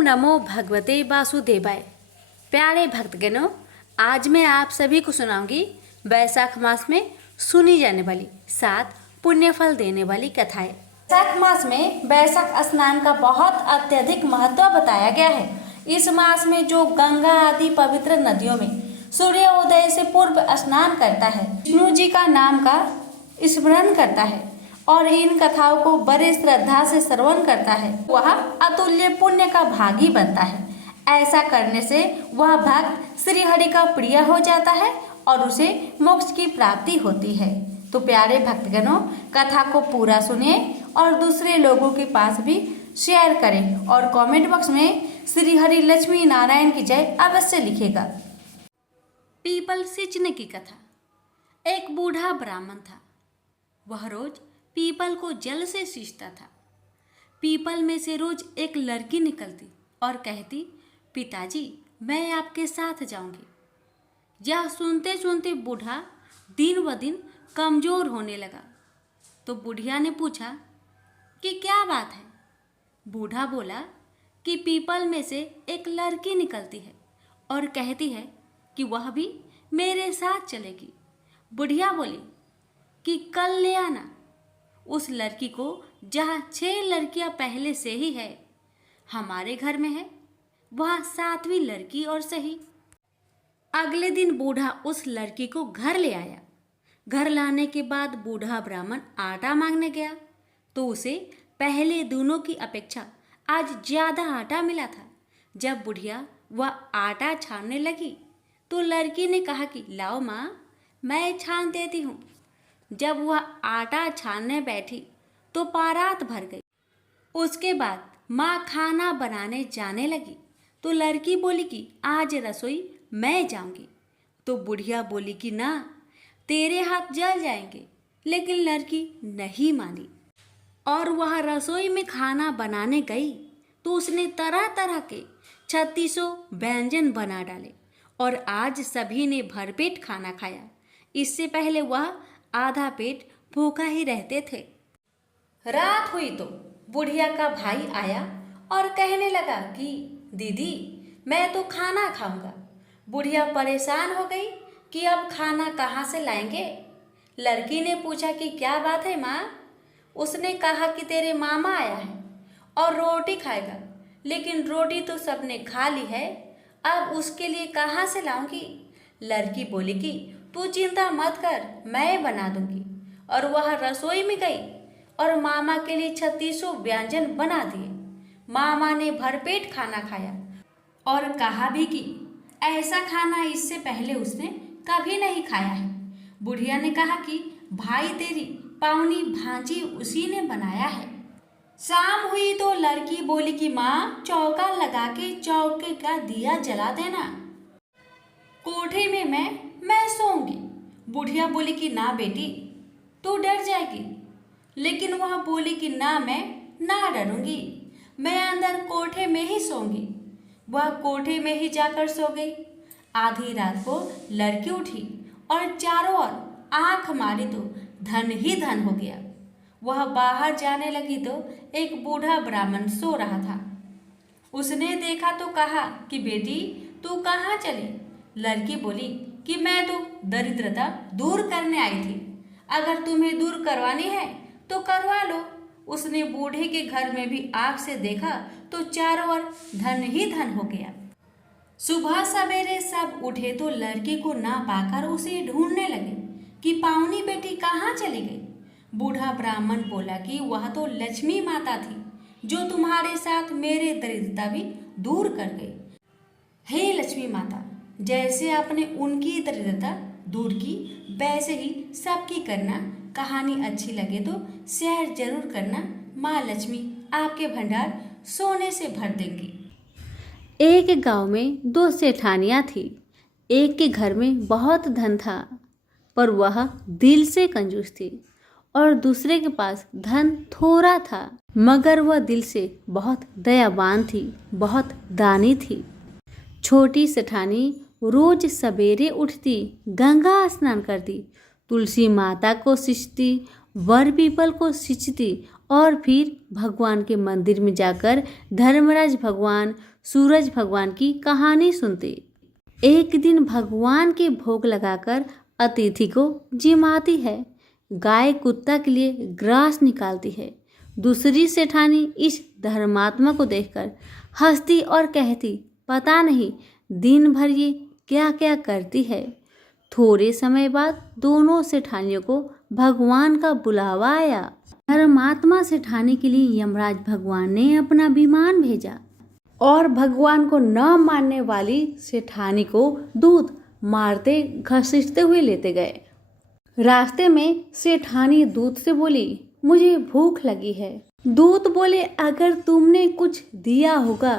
ओम नमो भगवते वासुदेवाय। प्यारे भक्तगणों, आज मैं आप सभी को सुनाऊंगी वैशाख मास में सुनी जाने वाली 7 पुण्य फल देने वाली कथाएं। वैशाख मास में वैशाख स्नान का बहुत अत्यधिक महत्व बताया गया है। इस मास में जो गंगा आदि पवित्र नदियों में सूर्योदय से पूर्व स्नान करता है, विष्णु जी का नाम का स्मरण करता है और इन कथाओं को बड़े श्रद्धा से श्रवण करता है, वह अतुल्य पुण्य का भागी बनता है। ऐसा करने से वह भक्त श्री हरि का प्रिय हो जाता है और उसे मोक्ष की प्राप्ति होती है। तो प्यारे भक्तगणों, कथा को पूरा सुनिए और दूसरे लोगों के पास भी शेयर करें और कमेंट बॉक्स में श्री हरि लक्ष्मी नारायण की जय अवश्य लिखेगा। पीपल सींचने की कथा। एक बूढ़ा ब्राह्मण था। वह रोज पीपल को जल से सींचता था। पीपल में से रोज एक लड़की निकलती और कहती, पिताजी मैं आपके साथ जाऊंगी। यह सुनते सुनते बूढ़ा दिन ब दिन कमजोर होने लगा। तो बुढ़िया ने पूछा कि क्या बात है। बूढ़ा बोला कि पीपल में से एक लड़की निकलती है और कहती है कि वह भी मेरे साथ चलेगी। बुढ़िया बोली कि कल ले आना। उस लड़की को जहाँ 6 लड़कियां पहले से ही है, हमारे घर में है, वह 7वीं लड़की और सही। अगले दिन बूढ़ा उस लड़की को घर ले आया। घर लाने के बाद बूढ़ा ब्राह्मण आटा मांगने गया तो उसे पहले दोनों की अपेक्षा आज ज्यादा आटा मिला था। जब बुढ़िया वह आटा छानने लगी तो लड़की ने कहा कि लाओ माँ, मैं छान देती हूँ। जब वह आटा छानने बैठी तो पारात भर गई। उसके बाद माँ खाना बनाने जाने लगी तो लड़की बोली कि आज रसोई मैं जाऊंगी। तो बुढ़िया बोली कि ना, तेरे हाथ जल जाएंगे। लेकिन लड़की नहीं मानी और वह रसोई में खाना बनाने गई तो उसने तरह तरह के 3600 व्यंजन बना डाले और आज सभी ने भरपेट खाना खाया। इससे पहले वह आधा पेट भूखा ही रहते थे। रात हुई तो बुढ़िया का भाई आया और कहने लगा कि दीदी मैं तो खाना खाऊंगा। बुढ़िया परेशान हो गई कि अब खाना कहाँ से लाएंगे। लड़की ने पूछा कि क्या बात है माँ। उसने कहा कि तेरे मामा आया है और रोटी खाएगा, लेकिन रोटी तो सबने खा ली है, अब उसके लिए कहाँ से लाऊंगी। लड़की बोली कि तू चिंता मत कर, मैं बना दूंगी। और वह रसोई में गई और मामा के लिए 3600 व्यंजन बना दिए। मामा ने भरपेट खाना खाया और कहा भी कि ऐसा खाना इससे पहले उसने कभी नहीं खाया है। बुढ़िया ने कहा कि भाई तेरी पावनी भांजी उसी ने बनाया है। शाम हुई तो लड़की बोली कि माँ, चौका लगा के चौके का दिया जला देना। कोठे में मैं सोऊंगी। बुढ़िया बोली कि ना बेटी, तू डर जाएगी। लेकिन वह बोली कि ना, मैं ना डरूंगी, मैं अंदर कोठे में ही सोऊंगी। वह कोठे में ही जाकर सो गई। आधी रात को लड़की उठी और चारों ओर आंख मारी तो धन ही धन हो गया। वह बाहर जाने लगी तो एक बूढ़ा ब्राह्मण सो रहा था। उसने देखा तो कहा कि बेटी तू कहाँ चली। लड़की बोली कि मैं तो दरिद्रता दूर करने आई थी, अगर तुम्हें दूर करवानी है तो करवा लो। उसने बूढ़े के घर में भी आँख से देखा तो चारों ओर धन ही धन हो गया। सुबह सवेरे सब उठे तो लड़की को ना पाकर उसे ढूंढने लगे कि पावनी बेटी कहाँ चली गई। बूढ़ा ब्राह्मण बोला कि वह तो लक्ष्मी माता थी जो तुम्हारे साथ मेरे दरिद्रता भी दूर कर गई। हे लक्ष्मी माता, जैसे आपने उनकी दरिद्रता दूर की वैसे ही सबकी करना। कहानी अच्छी लगे तो शेयर जरूर करना। माँ लक्ष्मी आपके भंडार सोने से भर देंगी। एक गांव में 2 सेठानियाँ थी। एक के घर में बहुत धन था पर वह दिल से कंजूस थी और दूसरे के पास धन थोड़ा था मगर वह दिल से बहुत दयावान थी, बहुत दानी थी। छोटी सेठानी रोज सवेरे उठती, गंगा स्नान करती, तुलसी माता को सींचती, वर पीपल को सींचती और फिर भगवान के मंदिर में जाकर धर्मराज भगवान सूरज भगवान की कहानी सुनते। एक दिन भगवान के भोग लगाकर अतिथि को जिमाती है, गाय कुत्ता के लिए ग्रास निकालती है। दूसरी सेठानी इस धर्मात्मा को देखकर हंसती और कहती, पता नहीं दिन भर ये क्या क्या करती है। थोड़े समय बाद दोनों सेठानियों को भगवान का बुलावा आया। धर्मात्मा सेठानी के लिए यमराज भगवान ने अपना विमान भेजा और भगवान को न मानने वाली सेठानी को दूध मारते घसीटते हुए लेते गए। रास्ते में सेठानी दूत से बोली, मुझे भूख लगी है। दूत बोले, अगर तुमने कुछ दिया होगा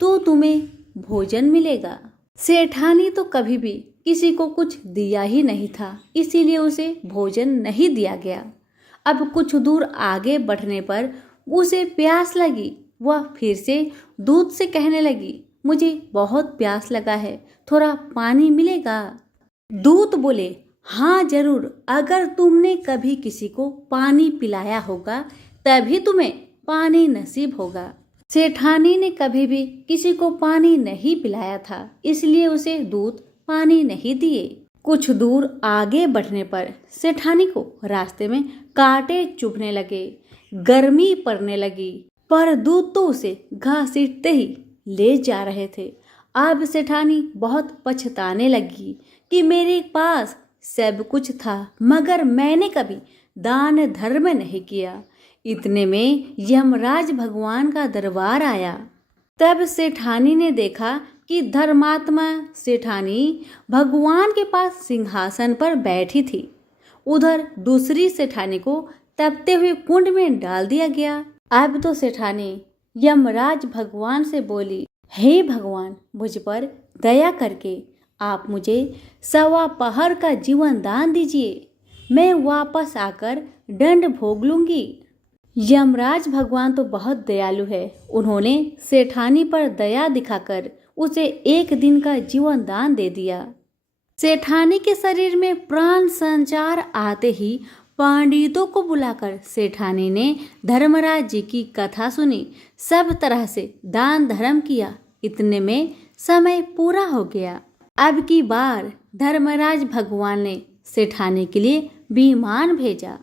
तो तुम्हें भोजन मिलेगा। सेठानी तो कभी भी किसी को कुछ दिया ही नहीं था, इसीलिए उसे भोजन नहीं दिया गया। अब कुछ दूर आगे बढ़ने पर उसे प्यास लगी। वह फिर से दूत से कहने लगी, मुझे बहुत प्यास लगा है, थोड़ा पानी मिलेगा। दूत बोले, हाँ जरूर, अगर तुमने कभी किसी को पानी पिलाया होगा तभी तुम्हें पानी नसीब होगा। सेठानी ने कभी भी किसी को पानी नहीं पिलाया था, इसलिए उसे दूत पानी नहीं दिए। कुछ दूर आगे बढ़ने पर सेठानी को रास्ते में कांटे चुभने लगे, गर्मी पड़ने लगी, पर दूत तो उसे घसीटते ही ले जा रहे थे। अब सेठानी बहुत पछताने लगी कि मेरे पास सब कुछ था मगर मैंने कभी दान धर्म नहीं किया। इतने में यमराज भगवान का दरबार आया। तब सेठानी ने देखा कि धर्मात्मा सेठानी भगवान के पास सिंहासन पर बैठी थी। उधर दूसरी सेठानी को तपते हुए कुंड में डाल दिया गया। अब तो सेठानी यमराज भगवान से बोली, हे भगवान, मुझ पर दया करके आप मुझे 1.25 पहर का जीवन दान दीजिए, मैं वापस आकर दंड भोग लूंगी। यमराज भगवान तो बहुत दयालु है। उन्होंने सेठानी पर दया दिखाकर उसे 1 दिन का जीवन दान दे दिया। सेठानी के शरीर में प्राण संचार आते ही पंडितों को बुलाकर सेठानी ने धर्मराज जी की कथा सुनी, सब तरह से दान धर्म किया। इतने में समय पूरा हो गया। अब की बार धर्मराज भगवान ने सेठानी के लिए विमान भेजा।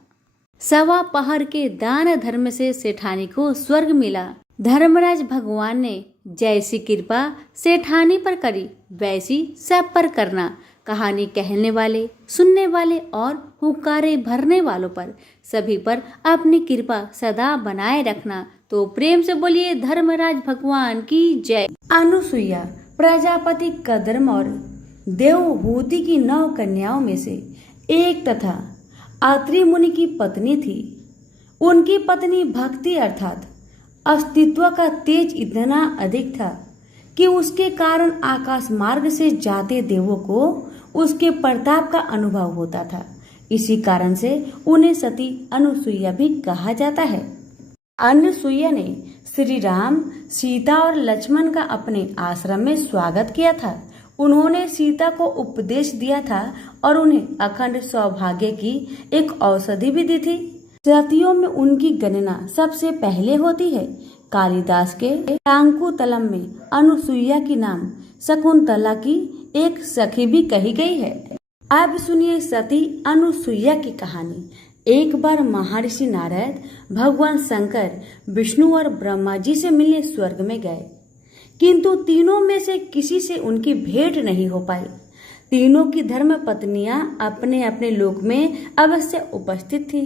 1.25 पहर के दान धर्म से सेठानी को स्वर्ग मिला। धर्मराज भगवान ने जैसी कृपा सेठानी पर करी वैसी सब पर करना। कहानी कहने वाले, सुनने वाले और हुक्कारे भरने वालों पर सभी पर अपनी कृपा सदा बनाए रखना। तो प्रेम से बोलिए धर्मराज भगवान की जय। अनुसुईया प्रजापति कदर्म और देवहूति की 9 कन्याओं में से एक तथा अत्रि मुनि की पत्नी थी। उनकी पत्नी भक्ति अर्थात अस्तित्व का तेज इतना अधिक था कि उसके कारण आकाश मार्ग से जाते देवों को उसके प्रताप का अनुभव होता था। इसी कारण से उन्हें सती अनुसुईया भी कहा जाता है। अनुसुईया ने श्री राम, सीता और लक्ष्मण का अपने आश्रम में स्वागत किया था। उन्होंने सीता को उपदेश दिया था और उन्हें अखंड सौभाग्य की एक औषधि भी दी थी। सतियों में उनकी गणना सबसे पहले होती है। कालिदास के शाकुंतलम में अनुसुईया की नाम शकुंतला की एक सखी भी कही गई है। अब सुनिए सती अनुसुईया की कहानी। एक बार महर्षि नारद भगवान शंकर, विष्णु और ब्रह्मा जी से मिलने स्वर्ग में गए, किंतु तीनों में से किसी से उनकी भेंट नहीं हो पाई। तीनों की धर्म पत्नियां अपने अपने लोक में अवश्य उपस्थित थी।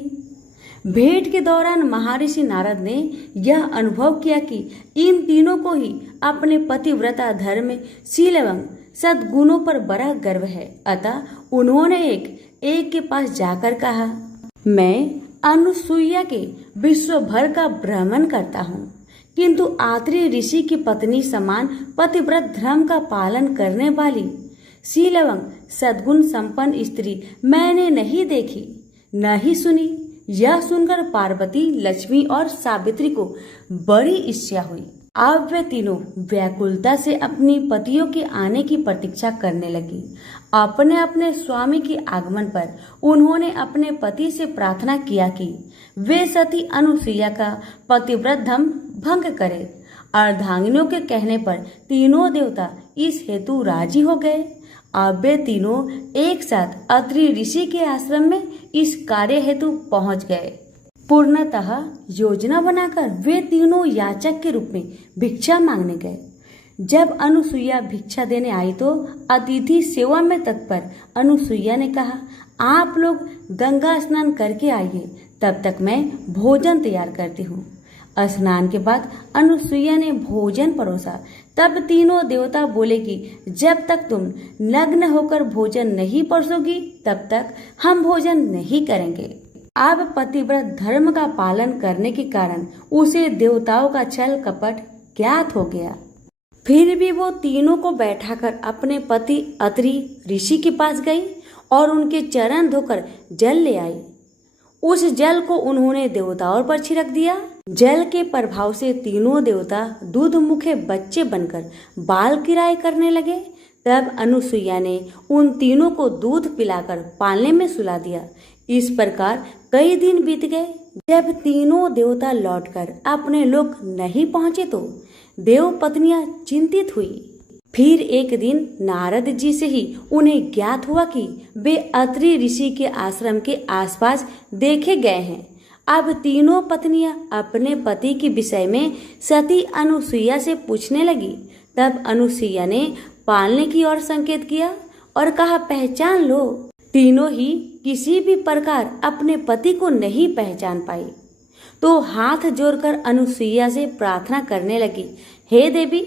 भेंट के दौरान महर्षि नारद ने यह अनुभव किया कि इन तीनों को ही अपने पतिव्रता धर्म, शील एवं सद्गुणों पर बड़ा गर्व है। अतः उन्होंने एक के पास जाकर कहा, मैं अनुसुईया के विश्व भर का भ्रमण करता हूँ, किंतु आत्रेय ऋषि की पत्नी समान पतिव्रत धर्म का पालन करने वाली शील एवं सद्गुण संपन्न स्त्री मैंने नहीं देखी, न ही सुनी। यह सुनकर पार्वती, लक्ष्मी और सावित्री को बड़ी ईर्ष्या हुई। अब वे तीनों व्याकुलता से अपनी पतियों के आने की प्रतीक्षा करने लगी। अपने अपने स्वामी के आगमन पर उन्होंने अपने पति से प्रार्थना किया कि वे सती अनुसुईया का पतिव्रत धर्म भंग करे। अर्धांगिनियों के कहने पर तीनों देवता इस हेतु राजी हो गए। अब वे तीनों एक साथ अत्रि ऋषि के आश्रम में इस कार्य हेतु पहुंच गए। पूर्णतः योजना बनाकर वे तीनों याचक के रूप में भिक्षा मांगने गए। जब अनुसुईया भिक्षा देने आई तो अतिथि सेवा में तत्पर अनुसुईया ने कहा, आप लोग गंगा स्नान करके आइए, तब तक मैं भोजन तैयार करती हूँ। स्नान के बाद अनुसुईया ने भोजन परोसा। तब तीनों देवता बोले कि जब तक तुम नग्न होकर भोजन नहीं परोसोगी तब तक हम भोजन नहीं करेंगे। अब पतिव्रत धर्म का पालन करने के कारण उसे देवताओं का छल कपट ज्ञात हो गया। फिर भी वो तीनों को बैठाकर अपने पति अत्रि ऋषि के पास गई और उनके चरण धोकर जल ले आई। उस जल को उन्होंने देवताओं पर छिड़क दिया। जल के प्रभाव से तीनों देवता दूध मुखे बच्चे बनकर बाल किराए करने लगे। तब अनुसुईया ने उन तीनों को दूध पिलाकर पालने में सुला दिया। इस प्रकार कई दिन बीत गए। जब तीनों देवता लौटकर अपने लोक नहीं पहुंचे तो देव पत्नियां चिंतित हुई। फिर एक दिन नारद जी से ही उन्हें ज्ञात हुआ कि वे अत्रि ऋषि के आश्रम के आसपास देखे गए हैं। अब तीनों पत्नियां अपने पति के विषय में सती अनुसुईया से पूछने लगी। तब अनुसुईया ने पालने की ओर संकेत किया और कहा, पहचान लो। तीनों ही किसी भी प्रकार अपने पति को नहीं पहचान पाई तो हाथ जोड़कर अनुसुईया से प्रार्थना करने लगी, हे देवी,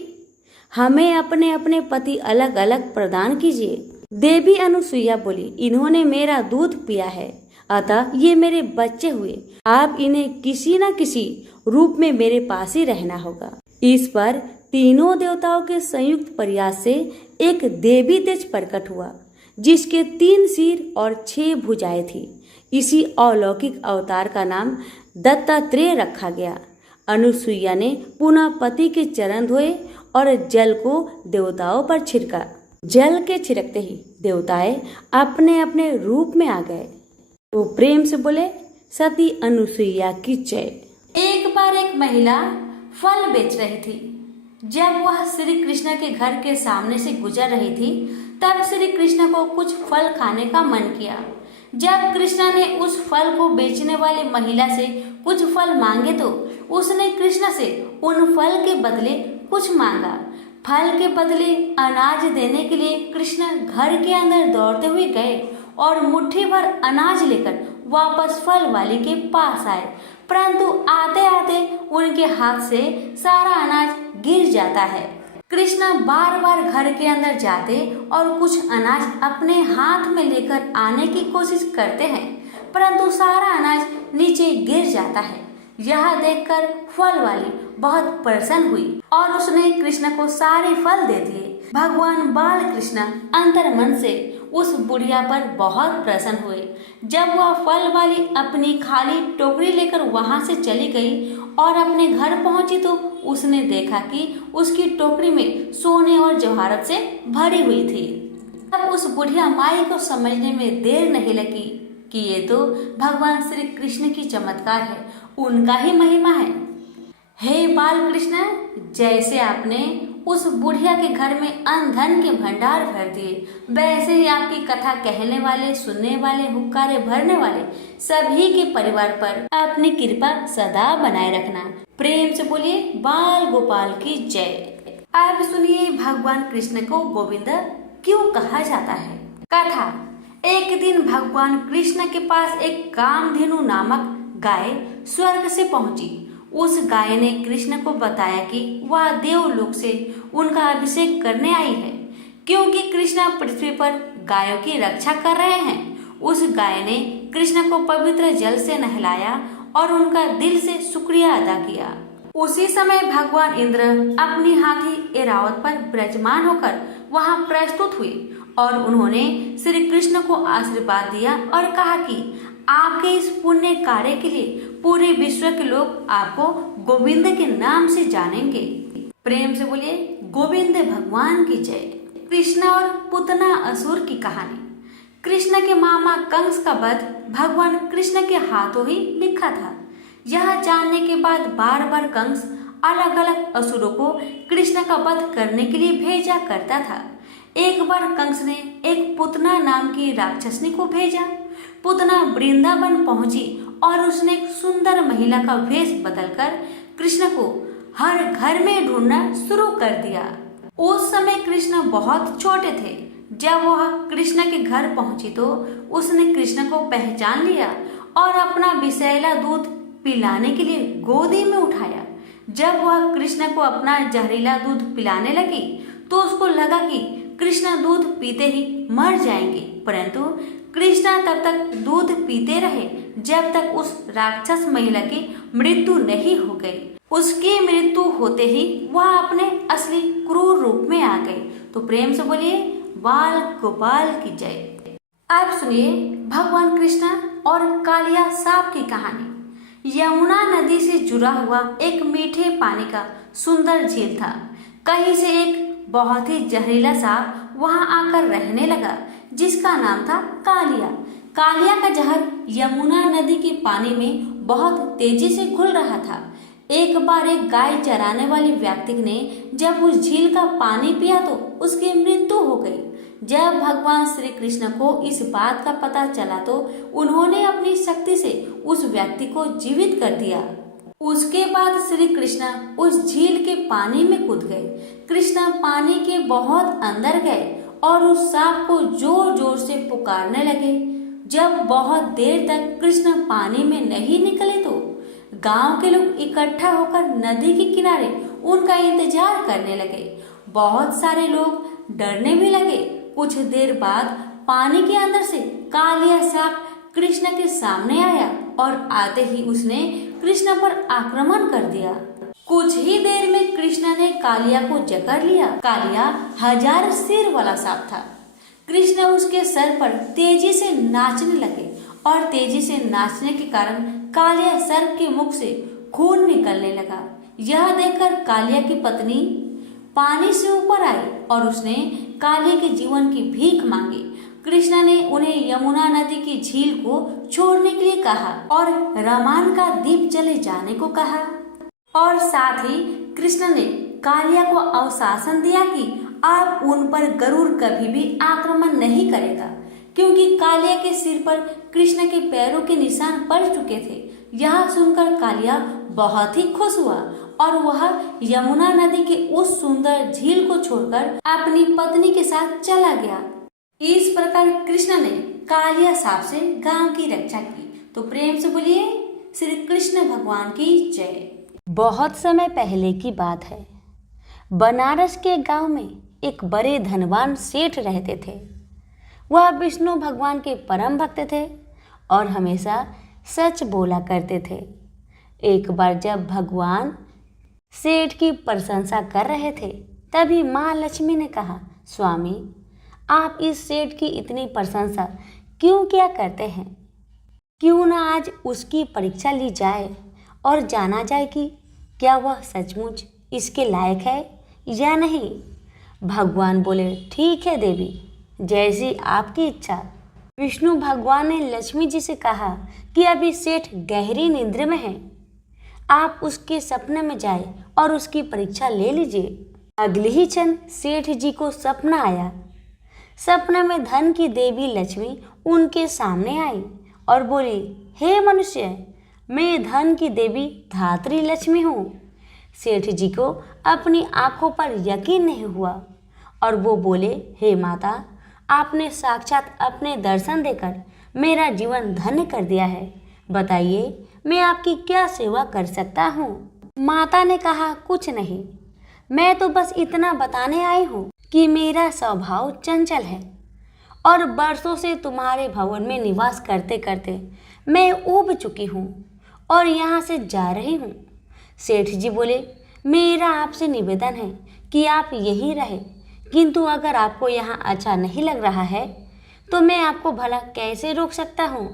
हमें अपने अपने पति अलग अलग प्रदान कीजिए। देवी अनुसुईया बोली, इन्होंने मेरा दूध पिया है, अतः ये मेरे बच्चे हुए। आप इन्हें किसी न किसी रूप में मेरे पास ही रहना होगा। इस पर तीनों देवताओं के संयुक्त प्रयास से एक देवी तेज प्रकट हुआ जिसके 3 सिर और 6 भुजाएं थी। इसी अलौकिक अवतार का नाम दत्तात्रेय रखा गया। अनुसुईया ने पुनः पति के चरण धोए और जल को देवताओं पर छिड़का। जल के छिड़कते ही देवताएं अपने अपने रूप में आ गए। वो प्रेम से बोले, सती अनुसुईया की जय। एक बार एक महिला फल बेच रही थी। जब वह श्री कृष्ण के घर के सामने से गुजर रही थी तब श्री कृष्ण को कुछ फल खाने का मन किया। जब कृष्ण ने उस फल को बेचने वाली महिला से कुछ फल मांगे तो उसने कृष्ण से उन फल के बदले कुछ मांगा। फल के बदले अनाज देने के लिए कृष्ण घर के अंदर दौड़ते हुए गए और मुट्ठी भर अनाज लेकर वापस फल वाली के पास आए, परंतु आते आते उनके हाथ से सारा अनाज गिर जाता है। कृष्ण बार बार घर के अंदर जाते और कुछ अनाज अपने हाथ में लेकर आने की कोशिश करते हैं, परंतु सारा अनाज नीचे गिर जाता है। यह देखकर फल वाली बहुत प्रसन्न हुई और उसने कृष्ण को सारे फल दे दिए। भगवान बाल कृष्ण अंतर्मन से उस बुढ़िया पर बहुत प्रसन्न हुए। जब वह फल वाली अपनी खाली टोकरी लेकर वहां से चली गई और अपने घर पहुंची तो उसने देखा कि उसकी टोकरी में सोने और जवाहरत से भरी हुई थी। तब उस बुढ़िया माई को समझने में देर नहीं लगी कि ये तो भगवान श्री कृष्ण की चमत्कार है, उनका ही महिमा है। हे बाल कृष्ण, जैसे आपने उस बुढ़िया के घर में अन्न धन के भंडार भर दिए, वैसे ही आपकी कथा कहने वाले, सुनने वाले, हुक्कारे भरने वाले सभी के परिवार पर अपनी कृपा सदा बनाए रखना। प्रेम से बोलिए बाल गोपाल की जय। अब सुनिए भगवान कृष्ण को गोविंद क्यों कहा जाता है। कथा। एक दिन भगवान कृष्ण के पास एक कामधेनु नामक गाय स्वर्ग से पहुंची। उस गाय ने कृष्ण को बताया कि वह देवलोक से उनका अभिषेक करने आई है, क्योंकि कृष्ण पृथ्वी पर गायों की रक्षा कर रहे हैं। उस गाय ने कृष्ण को पवित्र जल से नहलाया और उनका दिल से शुक्रिया अदा किया। उसी समय भगवान इंद्र अपनी हाथी ऐरावत पर विराजमान होकर वहां प्रस्तुत हुए और उन्होंने श्री कृष्ण को आशीर्वाद दिया और कहा कि आपके इस पुण्य कार्य के लिए पूरे विश्व के लोग आपको गोविंद के नाम से जानेंगे। प्रेम से बोलिए गोविंद भगवान की जय। कृष्णा और पुतना असुर की कहानी। कृष्ण के मामा कंस का वध भगवान कृष्ण के हाथों ही लिखा था। यह जानने के बाद बार बार कंस अलग अलग असुरों को कृष्ण का वध करने के लिए भेजा करता था। एक बार कंस ने एक पुतना नाम की राक्षसनी को भेजा। पुतना वृंदावन पहुंची और उसने एक सुंदर महिला का वेश बदलकर कृष्ण को हर घर में ढूंढना शुरू कर दिया। उस समय कृष्ण बहुत छोटे थे। जब वह कृष्ण के घर पहुंची तो उसने कृष्ण को पहचान लिया और अपना विषैला दूध पिलाने के लिए गोदी में उठाया। जब वह कृष्ण को अपना जहरीला दूध पिलाने लगी तो उसको लगा कि कृष्ण दूध पीते ही मर जाएंगे, परंतु कृष्ण तब तक दूध पीते रहे जब तक उस राक्षस महिला की मृत्यु नहीं हो गई। उसकी मृत्यु होते ही वह अपने असली क्रूर रूप में आ गई। तो प्रेम से बोलिए बाल गोपाल की जय। अब सुनिए भगवान कृष्ण और कालिया सांप की कहानी। यमुना नदी से जुड़ा हुआ एक मीठे पानी का सुंदर झील था। कहीं से एक बहुत ही जहरीला सांप वहां आकर रहने लगा, जिसका नाम था कालिया। कालिया का जहर यमुना नदी के पानी में बहुत तेजी से घुल रहा था। एक बार एक गाय चराने वाले व्यक्ति ने जब उस झील का पानी पिया तो उसकी मृत्यु हो गई। जब भगवान श्री कृष्ण को इस बात का पता चला तो उन्होंने अपनी शक्ति से उस व्यक्ति को जीवित कर दिया। उसके बाद श्री कृष्ण उस झील के पानी में कूद गए। कृष्ण पानी के बहुत अंदर गए और उस सांप को जोर जोर से पुकारने लगे। जब बहुत देर तक कृष्ण पानी में नहीं निकले तो गांव के लोग इकट्ठा होकर नदी के किनारे उनका इंतजार करने लगे। बहुत सारे लोग डरने भी लगे। कुछ देर बाद पानी के अंदर से कालिया सांप कृष्ण के सामने आया और आते ही उसने कृष्ण पर आक्रमण कर दिया। कुछ ही देर में कृष्ण ने कालिया को जकड़ लिया। कालिया 1000 सिर वाला सांप था। कृष्ण उसके सर पर तेजी से नाचने लगे और तेजी से नाचने के कारण कालिया सर्प के मुख से खून निकलने लगा। यह देखकर कालिया की पत्नी पानी से ऊपर आई और उसने कालिया के जीवन की भीख मांगी। कृष्ण ने उन्हें यमुना नदी की झील को छोड़ने के लिए कहा और रमान का दीप चले जाने को कहा, और साथ ही कृष्ण ने कालिया को आश्वासन दिया कि आप उन पर गरुड़ कभी भी आक्रमण नहीं करेगा, क्योंकि कालिया के सिर पर कृष्ण के पैरों के निशान पड़ चुके थे। यह सुनकर कालिया बहुत ही खुश हुआ और वह यमुना नदी के उस सुंदर झील को छोड़कर अपनी पत्नी के साथ चला गया। इस प्रकार कृष्ण ने कालिया सांप से गांव की रक्षा की। तो प्रेम से बोलिए श्री कृष्ण भगवान की जय। बहुत समय पहले की बात है। बनारस के गांव में एक बड़े धनवान सेठ रहते थे। वह विष्णु भगवान के परम भक्त थे और हमेशा सच बोला करते थे। एक बार जब भगवान सेठ की प्रशंसा कर रहे थे तभी माँ लक्ष्मी ने कहा, स्वामी आप इस सेठ की इतनी प्रशंसा क्यों क्या करते हैं? क्यों ना आज उसकी परीक्षा ली जाए और जाना जाए कि क्या वह सचमुच इसके लायक है या नहीं। भगवान बोले, ठीक है देवी, जैसी आपकी इच्छा। विष्णु भगवान ने लक्ष्मी जी से कहा कि अभी सेठ गहरी निद्रा में है, आप उसके सपने में जाए और उसकी परीक्षा ले लीजिए। अगले ही क्षण सेठ जी को सपना आया। सपने में धन की देवी लक्ष्मी उनके सामने आई और बोली, हे मनुष्य, मैं धन की देवी धात्री लक्ष्मी हूँ। सेठ जी को अपनी आंखों पर यकीन नहीं हुआ और वो बोले, हे माता, आपने साक्षात अपने दर्शन देकर मेरा जीवन धन्य कर दिया है। बताइए मैं आपकी क्या सेवा कर सकता हूँ। माता ने कहा, कुछ नहीं, मैं तो बस इतना बताने आई हूँ कि मेरा स्वभाव चंचल है और बरसों से तुम्हारे भवन में निवास करते करते मैं ऊब चुकी हूँ और यहाँ से जा रही हूँ। सेठ जी बोले, मेरा आपसे निवेदन है कि आप यहीं रहें, किंतु अगर आपको यहाँ अच्छा नहीं लग रहा है तो मैं आपको भला कैसे रोक सकता हूँ।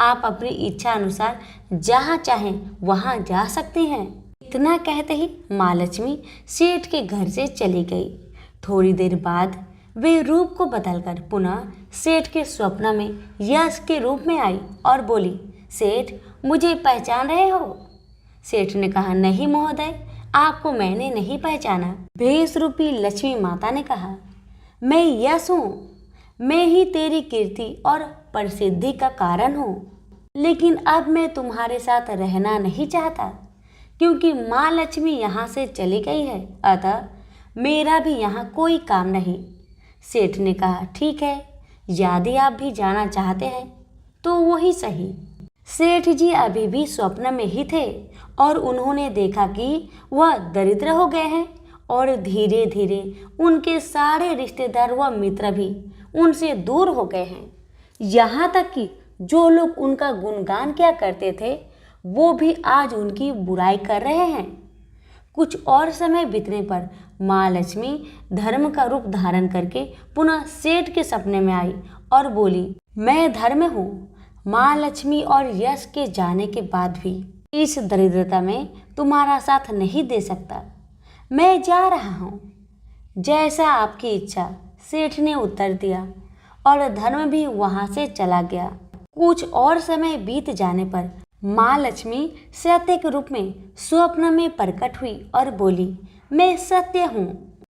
आप अपनी इच्छा अनुसार जहाँ चाहें वहाँ जा सकती हैं। इतना कहते ही माँ लक्ष्मी सेठ के घर से चली गई। थोड़ी देर बाद वे रूप को बदलकर पुनः सेठ के स्वप्न में यश के रूप में आई और बोली, सेठ मुझे पहचान रहे हो? सेठ ने कहा, नहीं महोदय, आपको मैंने नहीं पहचाना। भेष रूपी लक्ष्मी माता ने कहा, मैं यश हूँ, मैं ही तेरी कीर्ति और प्रसिद्धि का कारण हूँ। लेकिन अब मैं तुम्हारे साथ रहना नहीं चाहता क्योंकि माँ लक्ष्मी यहाँ से चली गई है, अतः मेरा भी यहाँ कोई काम नहीं। सेठ ने कहा, ठीक है, यदि आप भी जाना चाहते हैं तो वही सही। सेठ जी अभी भी स्वप्न में ही थे और उन्होंने देखा कि वह दरिद्र हो गए हैं और धीरे धीरे उनके सारे रिश्तेदार व मित्र भी उनसे दूर हो गए हैं। यहाँ तक कि जो लोग उनका गुणगान किया करते थे वो भी आज उनकी बुराई कर रहे हैं। कुछ और समय बीतने पर माँ लक्ष्मी धर्म का रूप धारण करके पुनः सेठ के सपने में आई और बोली, मैं धर्म हूँ। माँ लक्ष्मी और यश के जाने के बाद भी इस दरिद्रता में तुम्हारा साथ नहीं दे सकता, मैं जा रहा हूँ। जैसा आपकी इच्छा, सेठ ने उत्तर दिया और धर्म भी वहाँ से चला गया। कुछ और समय बीत जाने पर माँ लक्ष्मी सत्य के रूप में स्वप्न में प्रकट हुई और बोली, मैं सत्य हूँ।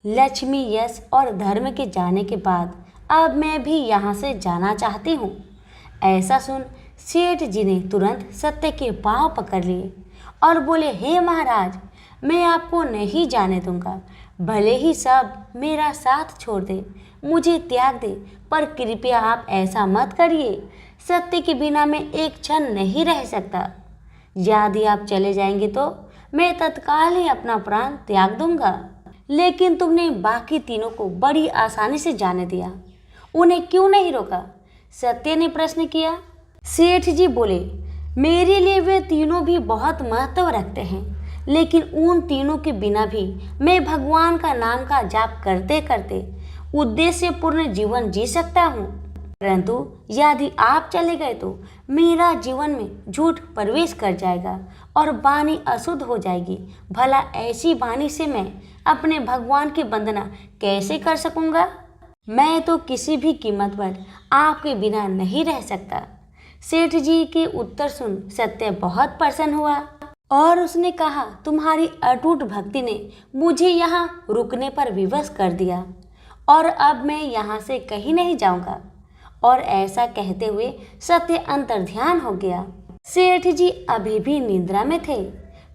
लक्ष्मी, यश और धर्म के जाने के बाद अब मैं भी यहाँ से जाना चाहती हूँ। ऐसा सुन सेठ जी ने तुरंत सत्य के पाँव पकड़ लिए और बोले, हे महाराज, मैं आपको नहीं जाने दूंगा। भले ही सब मेरा साथ छोड़ दे, मुझे त्याग दे, पर कृपया आप ऐसा मत करिए। सत्य के बिना मैं एक क्षण नहीं रह सकता। यदि आप चले जाएंगे तो मैं तत्काल ही अपना प्राण त्याग दूंगा। लेकिन तुमने बाकी तीनों को बड़ी आसानी से जाने दिया, उन्हें क्यों नहीं रोका? सत्य ने प्रश्न किया। सेठ जी बोले, मेरे लिए वे तीनों भी बहुत महत्व रखते हैं, लेकिन उन तीनों के बिना भी मैं भगवान का नाम का जाप करते करते उद्देश्यपूर्ण जीवन जी सकता हूँ। परंतु यदि आप चले गए तो मेरा जीवन में झूठ प्रवेश कर जाएगा और वाणी अशुद्ध हो जाएगी। भला ऐसी वाणी से मैं अपने भगवान की वंदना कैसे कर सकूंगा? मैं तो किसी भी कीमत पर आपके बिना नहीं रह सकता। सेठ जी के उत्तर सुन सत्य बहुत प्रसन्न हुआ और उसने कहा, तुम्हारी अटूट भक्ति ने मुझे यहाँ रुकने पर विवश कर दिया और अब मैं यहाँ से कहीं नहीं जाऊँगा। और ऐसा कहते हुए सत्य अंतर्ध्यान हो गया। सेठ जी अभी भी निद्रा में थे।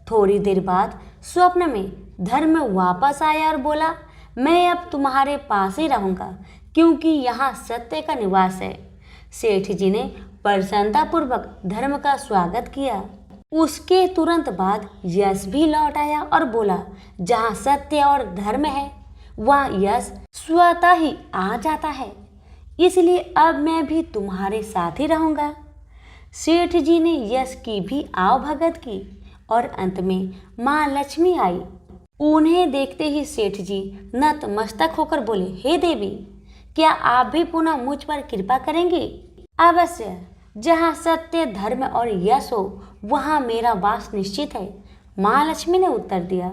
थोड़ी देर बाद स्वप्न में धर्म वापस आया और बोला, मैं अब तुम्हारे पास ही रहूँगा क्योंकि यहाँ सत्य का निवास है। सेठ जी ने प्रसन्नतापूर्वक धर्म का स्वागत किया। उसके तुरंत बाद यश भी लौट आया और बोला, जहाँ सत्य और धर्म है वहाँ यश स्वतः ही आ जाता है, इसलिए अब मैं भी तुम्हारे साथ ही रहूँगा। सेठ जी ने यश की भी आवभगत की और अंत में माँ लक्ष्मी आई। उन्हें देखते ही सेठ जी नतमस्तक होकर बोले, हे देवी, क्या आप भी पुनः मुझ पर कृपा करेंगी? अवश्य, जहाँ सत्य, धर्म और यश हो वहाँ मेरा वास निश्चित है, माँ लक्ष्मी ने उत्तर दिया।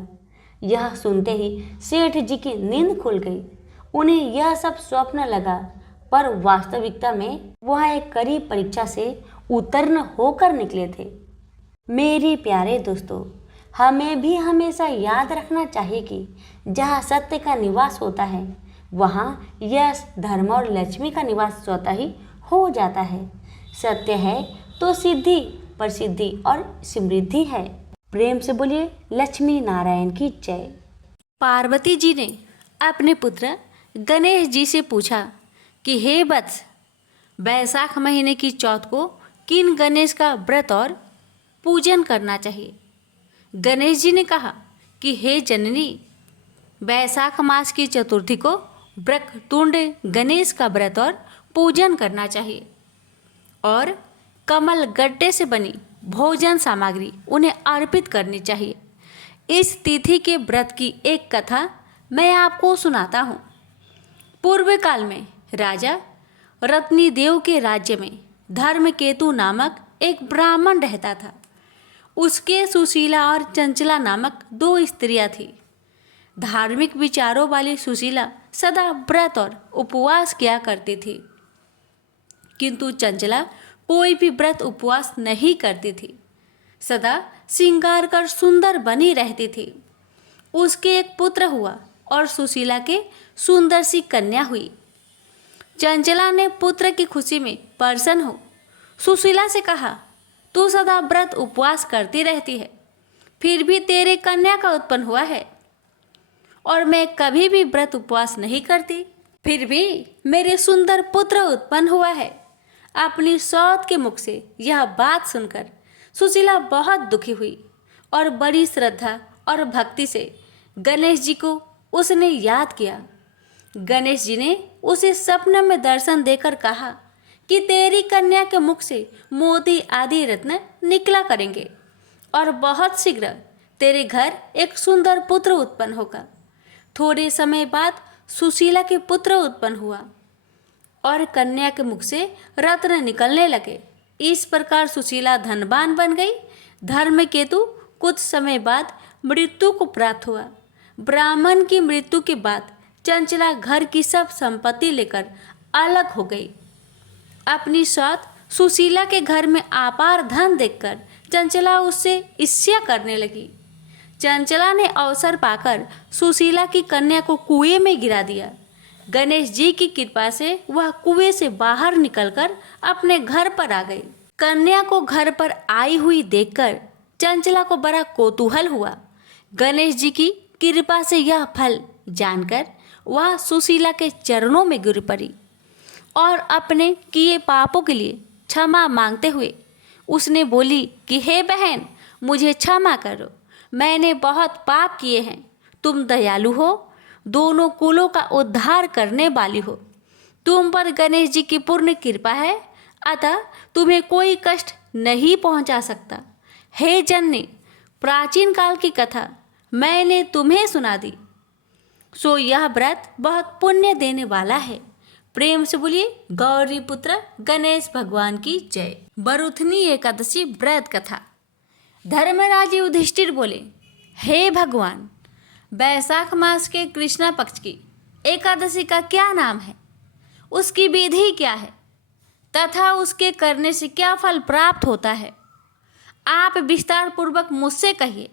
यह सुनते ही सेठ जी की नींद खुल गई। उन्हें यह सब स्वप्न लगा, पर वास्तविकता में वह एक कड़ी परीक्षा से उत्तीर्ण होकर निकले थे। मेरे प्यारे दोस्तों, हमें भी हमेशा याद रखना चाहिए कि जहाँ सत्य का निवास होता है वहाँ यश, धर्म और लक्ष्मी का निवास स्वतः ही हो जाता है। सत्य है तो सिद्धि, प्रसिद्धि और समृद्धि है। प्रेम से बोलिए लक्ष्मी नारायण की जय। पार्वती जी ने अपने पुत्र गणेश जी से पूछा कि हे वत्स, बैसाख महीने की चौथ को किन गणेश का व्रत और पूजन करना चाहिए? गणेश जी ने कहा कि हे जननी, बैसाख मास की चतुर्थी को वक्रतुंड गणेश का व्रत और पूजन करना चाहिए और कमल गट्टे से बनी भोजन सामग्री उन्हें अर्पित करनी चाहिए। इस तिथि के व्रत की एक कथा मैं आपको सुनाता हूँ। पूर्व काल में राजा रत्नीदेव के राज्य में धर्मकेतु नामक एक ब्राह्मण रहता था। उसके सुशीला और चंचला नामक 2 स्त्रियां थीं। धार्मिक विचारों वाली सुशीला सदा व्रत और उपवास किया करती थी, किंतु चंचला कोई भी व्रत उपवास नहीं करती थी, सदा श्रृंगार कर सुंदर बनी रहती थी। उसके एक पुत्र हुआ और सुशीला के सुंदर सी कन्या हुई। चंचला ने पुत्र की खुशी में प्रसन्न हो सुशीला से कहा, तू सदा व्रत उपवास करती रहती है, फिर भी तेरे कन्या का उत्पन्न हुआ है और मैं कभी भी व्रत उपवास नहीं करती, फिर भी मेरे सुंदर पुत्र उत्पन्न हुआ है। अपनी सौत के मुख से यह बात सुनकर सुशीला बहुत दुखी हुई और बड़ी श्रद्धा और भक्ति से गणेश जी को उसने याद किया। गणेश जी ने उसे स्वप्न में दर्शन देकर कहा कि तेरी कन्या के मुख से मोती आदि रत्न निकला करेंगे और बहुत शीघ्र तेरे घर एक सुंदर पुत्र उत्पन्न होगा। थोड़े समय बाद सुशीला के पुत्र उत्पन्न हुआ और कन्या के मुख से रत्न निकलने लगे। इस प्रकार सुशीला धनवान बन गई। धर्मकेतु कुछ समय बाद मृत्यु को प्राप्त हुआ। ब्राह्मण की मृत्यु के बाद चंचला घर की सब संपत्ति लेकर अलग हो गई। अपनी सौत सुशीला के घर में अपार धन देखकर चंचला उससे ईर्ष्या करने लगी। चंचला ने अवसर पाकर सुशीला की कन्या को कुएं में गिरा दिया। गणेश जी की कृपा से वह कुएं से बाहर निकलकर अपने घर पर आ गई। कन्या को घर पर आई हुई देखकर चंचला को बड़ा कौतूहल हुआ। गणेश जी की कृपा से यह फल जानकर वह सुशीला के चरणों में गिर पड़ी और अपने किए पापों के लिए क्षमा मांगते हुए उसने बोली कि हे बहन, मुझे क्षमा करो, मैंने बहुत पाप किए हैं। तुम दयालु हो, दोनों कुलों का उद्धार करने वाली हो। तुम पर गणेश जी की पूर्ण कृपा है, अतः तुम्हें कोई कष्ट नहीं पहुंचा सकता। हे जननी, प्राचीन काल की कथा मैंने तुम्हें सुना दी, सो यह व्रत बहुत पुण्य देने वाला है। प्रेम से बोलिए गौरी पुत्र गणेश भगवान की जय। बरुथनी एकादशी व्रत कथा। धर्मराज युधिष्ठिर बोले, हे भगवान, वैशाख मास के कृष्णा पक्ष की एकादशी का क्या नाम है, उसकी विधि क्या है तथा उसके करने से क्या फल प्राप्त होता है, आप विस्तार पूर्वक मुझसे कहिए,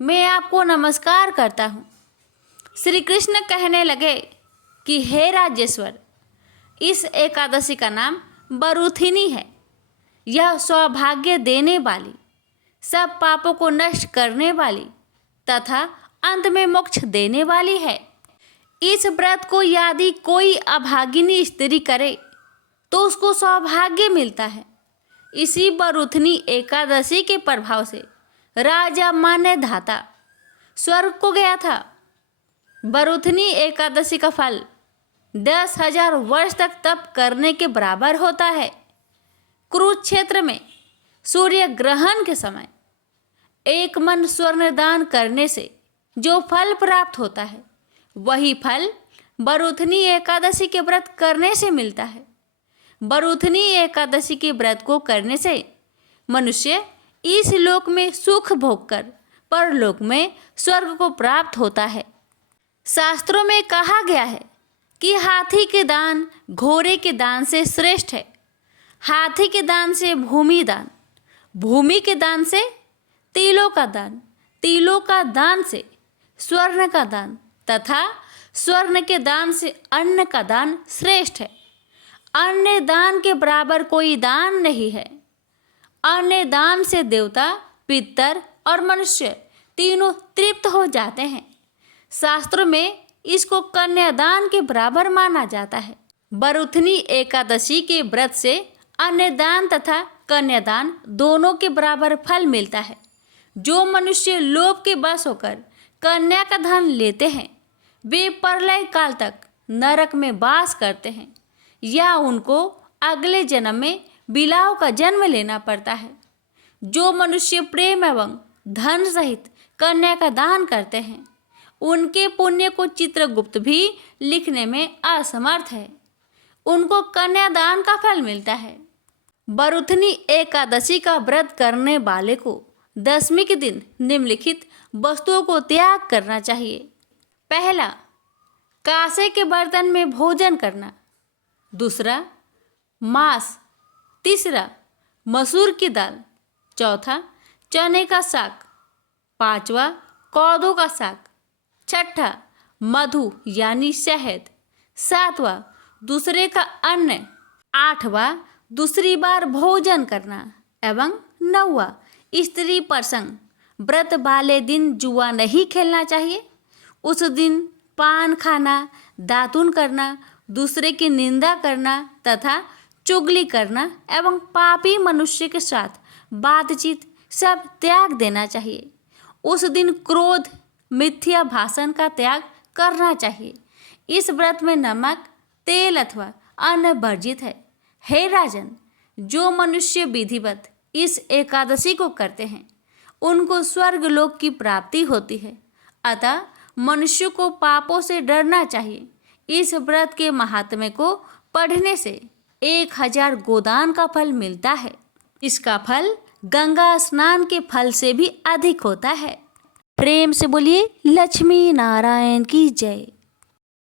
मैं आपको नमस्कार करता हूँ। श्री कृष्ण कहने लगे कि हे राजेश्वर, इस एकादशी का नाम बरुथिनी है। यह सौभाग्य देने वाली, सब पापों को नष्ट करने वाली तथा अंत में मोक्ष देने वाली है। इस व्रत को यदि कोई अभागिनी स्त्री करे तो उसको सौभाग्य मिलता है। इसी बरुथनी एकादशी के प्रभाव से राजा मान्यधाता स्वर्ग को गया था। बरुथनी एकादशी का फल 10,000 वर्ष तक तप करने के बराबर होता है। कुरुक्षेत्र में सूर्य ग्रहण के समय 1 मन स्वर्ण दान करने से जो फल प्राप्त होता है, वही फल बरुथनी एकादशी के व्रत करने से मिलता है। बरुथनी एकादशी के व्रत को करने से मनुष्य इस लोक में सुख भोगकर परलोक में स्वर्ग को प्राप्त होता है। शास्त्रों में कहा गया है कि हाथी के दान घोड़े के दान से श्रेष्ठ है। हाथी के दान से भूमि दान, भूमि के दान से तिलों का दान, तिलों का दान से स्वर्ण का दान तथा स्वर्ण के दान से अन्न का दान श्रेष्ठ है। अन्य दान के बराबर कोई दान नहीं है। अन्य दान से देवता, पितर और मनुष्य तीनों तृप्त हो जाते हैं। शास्त्रों में इसको कन्यादान के बराबर माना जाता है। बरुथनी एकादशी के व्रत से अन्नदान तथा कन्यादान दोनों के बराबर फल मिलता है। जो मनुष्य लोभ के वश होकर कन्या का धन लेते हैं, वे प्रलय काल तक नरक में वास करते हैं या उनको अगले जन्म में बिलाव का जन्म लेना पड़ता है। जो मनुष्य प्रेम एवं धन सहित कन्या का दान करते हैं, उनके पुण्य को चित्रगुप्त भी लिखने में असमर्थ है। उनको कन्यादान का फल मिलता है। बरुथनी एकादशी का व्रत करने वाले को दशमी के दिन निम्नलिखित वस्तुओं को त्याग करना चाहिए। पहला, कांसे के बर्तन में भोजन करना। दूसरा, मांस। तीसरा, मसूर की दाल। चौथा, चने का साग। पांचवा, कोदो का साग। छठा, मधु यानी शहद। सातवां, दूसरे का अन्न। आठवां, दूसरी बार भोजन करना। एवं नौवां, स्त्री प्रसंग। व्रत वाले दिन जुआ नहीं खेलना चाहिए। उस दिन पान खाना, दातुन करना, दूसरे की निंदा करना तथा चुगली करना एवं पापी मनुष्य के साथ बातचीत सब त्याग देना चाहिए। उस दिन क्रोध, मिथ्या भाषण का त्याग करना चाहिए। इस व्रत में नमक, तेल अथवा अन्न वर्जित है। हे राजन, जो मनुष्य विधिवत इस एकादशी को करते हैं उनको स्वर्ग लोक की प्राप्ति होती है। अतः मनुष्य को पापों से डरना चाहिए। इस व्रत के महात्म्य को पढ़ने से 1000 गोदान का फल मिलता है। इसका फल गंगा स्नान के फल से भी अधिक होता है। प्रेम से बोलिए लक्ष्मी नारायण की जय।